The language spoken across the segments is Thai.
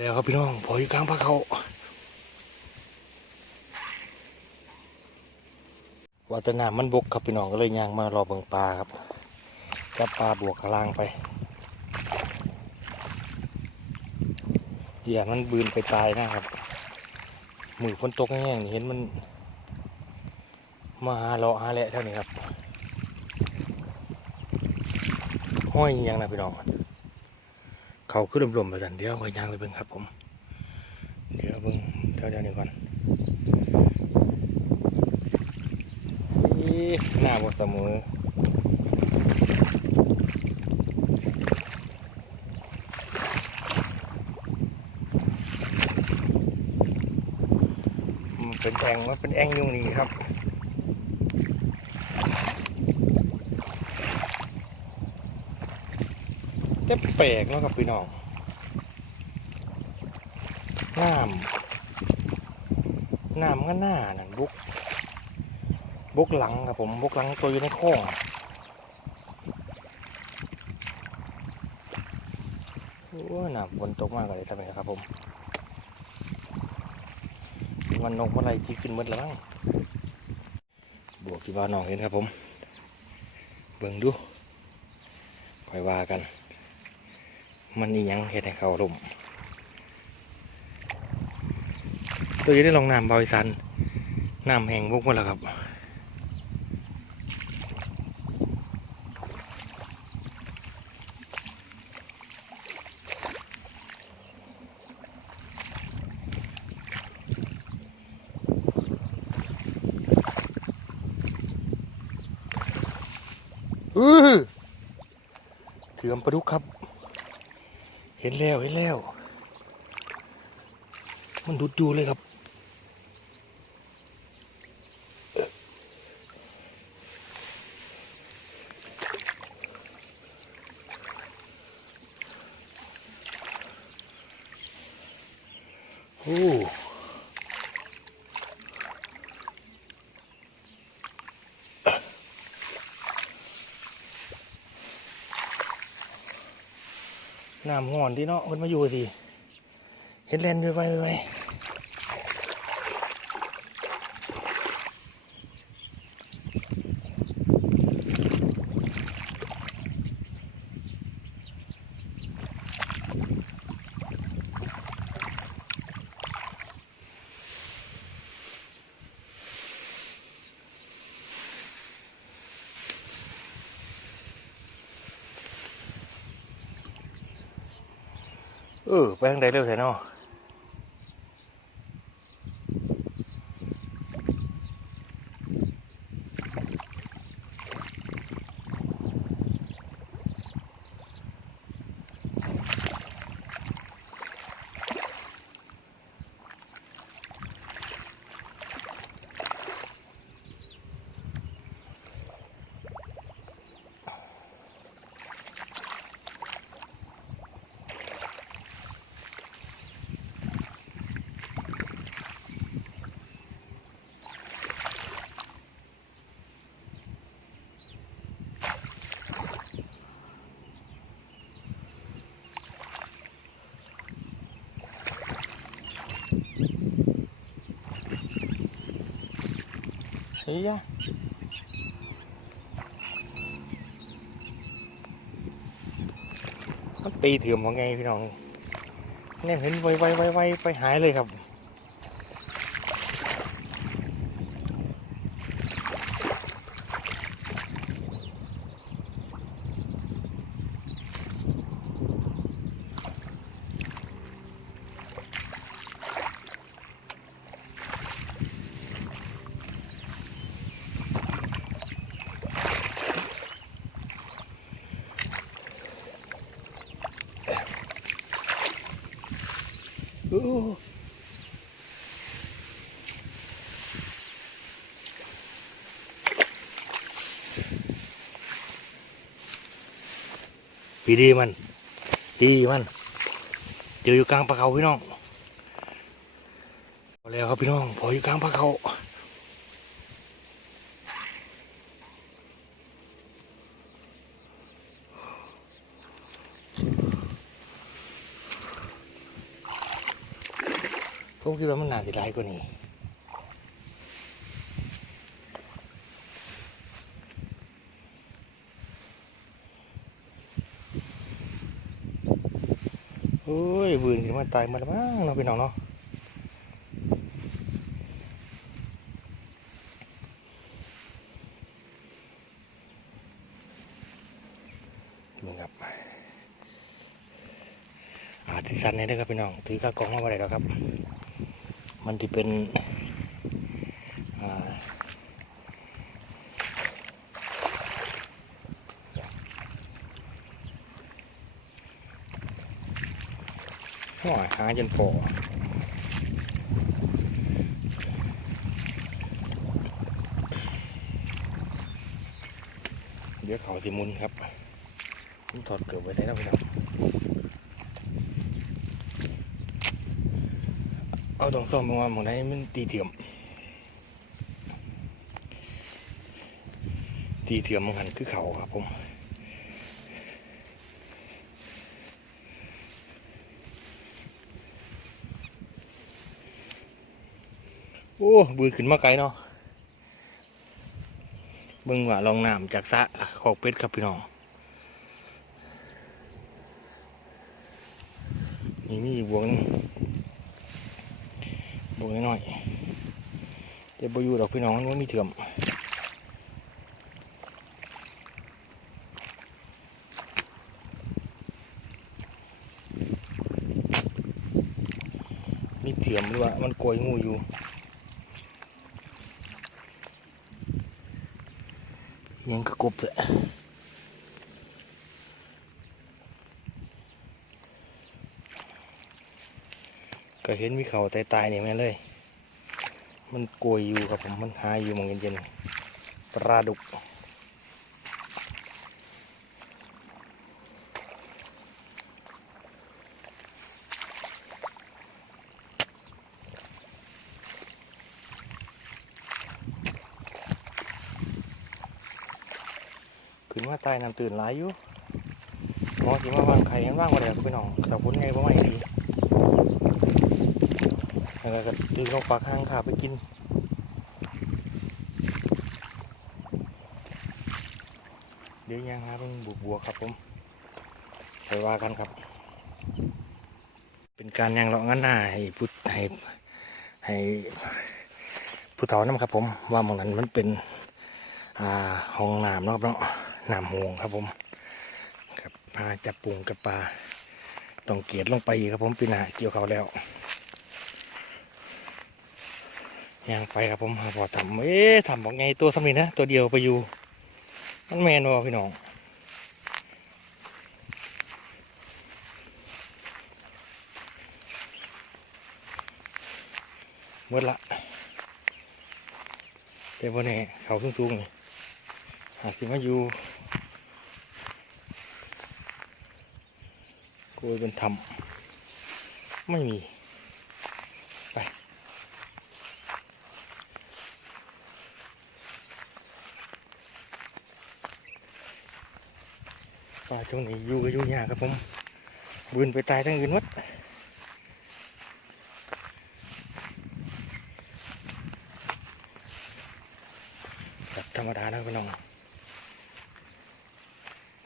แล้วครับพี่น้องพออยู่กลางพะเขาวัฒนามันบกครับพี่น้องก็เลยย่างมารอเบิ่งปลาครับจับปลาบวกกลางไปอย่ามันบืนไปตายนะครับมือฝนตกแห้งๆนี่เห็นมันมาหาเลาะหาแหละเท่านี้ครับ ห้อยอหยังนะพี่น้อง เขาขึ้นลมๆมาสันเดียวคอยย่างไปเบิ่งครับผม เดี๋ยวเบิ่งเท่าเดียวนี้ก่อนหน้าบดเสมอมันเป็นแองมันเป็นแองยุงนี่ครับ จะแปลกเนาะครับพี่น้องน้ำน้ำก็หน้านั่นบุกบุกหลังครับผมบุกหลังตัวอยู่ในโค้งโอ้หนาฝนตกมากเลยทำไมครับผมมันนกอะไรจีขึ้นหมดแล้วมั้งบวกที่บ้านน้องเห็นครับผม เบิ่งดูคอยว่ากัน มันอีหยังเห็ดให้เขาล่มตัวนี้ได้ลองน้ำบอยสันน้ำแห้งบุกมดแล้วครับเถื่อมปลาดุกครับ เห็นแล้วเห็นแล้ว มันดุดอยู่เลยครับโอ้ น้ำห่อนที่เนาะมันมาอยู่สิเห็นแลนด์ไวไปไป เออ ไปทางใดเร็วแท้เนาะ เฮียมันตีเถื่อมว่าไงพี่น้องเนี่ยเห็นไวไวไวไวไปหายเลยครับ ปีดีมัน ดีมัน เจออยู่กลางปะเขาพี่น้องพอแล้วครับพี่น้อง พออยู่กลางปะเขา ผมคิดว่ามันน่าสิหลายกว่านี้โอ้ยบืนขึ้นมาตายมาแล้วมั้งเราะพี่น้องเนาะมึงครับ อาทิ สันนี่เด้ครับพี่น้อง ถือกากองมาบ่ได้แล้วครับ มันจะเป็นอ่าหัวหาจนพอเดี๋ยวเขาสิมุนครับผมถอดเกือบไว้ได้แล้วพี่น้อง เอาตรงซ่อมมาว่าหมองไหนมันตีเทียมตีเทียมมันหันคือเขาครับผมโอ้บืนขึ้นมาไกลเนาะเบิ่งว่าลองน้ำจากสะขอกเป็ดครับพี่น้องนี่มีอีกบวกหนึง บวกน้อยๆแต่บอยู่ดอกพี่น้องมันมีเถื่อมมีเถื่อมหรือว่ามันโกยงูอยู่ยังกระกบเลย ก็เห็นมีเขาตายๆนี่แม่เลย มันโกยอยู่ครับผมมันหายอยู่มองเย็นๆปลาดุกขึ้นมาใต้น้ำตื่นหลายอยู่หมอสิมาวางไข่กันว่างมาเลยพี่น้องแต่พ้นไงบ่ไม่ดี แล้วก็ตื่นลงปากข้างขาไปกินเดี๋ยวยังหาเพิ่งบวกบัวครับผมไปว่ากันครับ เป็นการยังเลาะงั้นหน้าให้พุทธให้ให้ผู้เฒ่านำครับ ผม ว่ามองนั้นมันเป็นอ่าห้องน้ำรับเนาะน้ำหวงครับผมครับพาจับปูงกับปลาต้องเกียดลงไปครับผมปีหน้าเกี่ยวเขาแล้ว ยังไปครับผมหาพอทำเอ๊ะทำบอกไงตัวสมินะตัวเดียวไปอยู่มันแมนวะพี่น้องหมดละแต่พอนี่เขาสูงๆนี่หาสิมาอยู่โกยเป็นทำไม่มี ปลาช่วงนี้อยู่ก็อยู่ยากครับผมบืนไปตายทั้งอื่นหมดแบบธรรมดานะพี่น้อง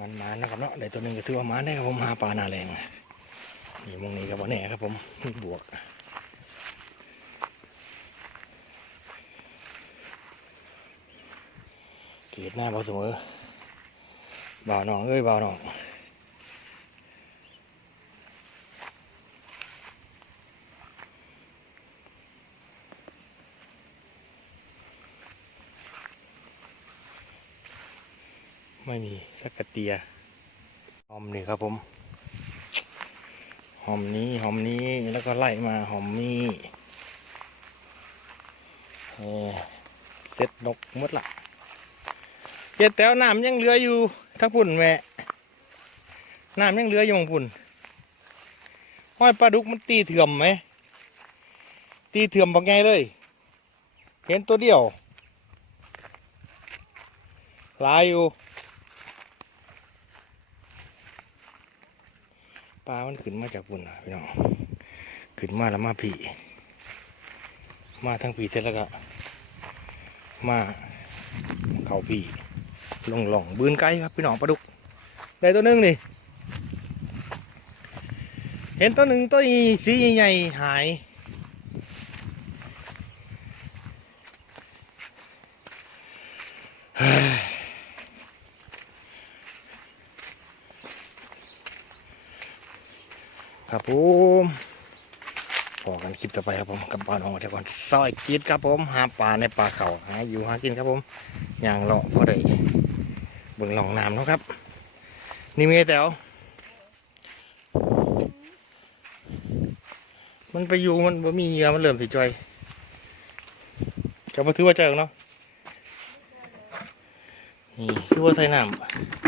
มันมานะครับเนาะได้ตัวหนึ่งก็ถือว่ามาได้ครับผมหาปลาหนาแรงนี่มงนี้กับว่าแน่ครับผมบวกเกียดหน้าเบาเสมอ บ่าวน้องเอ้ยบ่าวน้องไม่มีสักกระเตียหอมนี่ครับผมหอมนี้หอมนี้แล้วก็ไล่มาหอมนี้เออเซ็ตนกมดละเจ็ดแถวน้ำยังเหลืออยู่ ถ้าพุ่นแม่น้ำยังเหลืออยู่มองพุ่นห้อยปลาดุกมันตีเถื่อมไหม ตีเถื่อมบอกไงเลย เห็นตัวเดียวหลายอยู่ปลามันขึ้นมาจากพุ่นพี่น้องขึ้นมาแล้วมาผีมาทั้งปีเสร็จแล้วก็มาเขาผี ปีลงหล่องบืนไกลครับพี่น้องปลาดุก ได้ตัวหนึงนี่ เห็นตัวหนึ่งตัวนี้สีใหญ่หาย ครับผมพอกันคลิปต่อไปครับผมกับปลาหนองเดี๋ยวก่อนซอยกีดครับผม หาปลาในปลาเขาหาอยู่หากินครับผมอย่างเลาะพอได้ เบิ่งหลองน้ำนะครับ นี่มีไงแต๋วมันไปอยู่มันบ่มีเหยื่อมันเริ่มสิจอยก็มาถือว่าเจอเนาะนี่คือว่าใส่น้ำ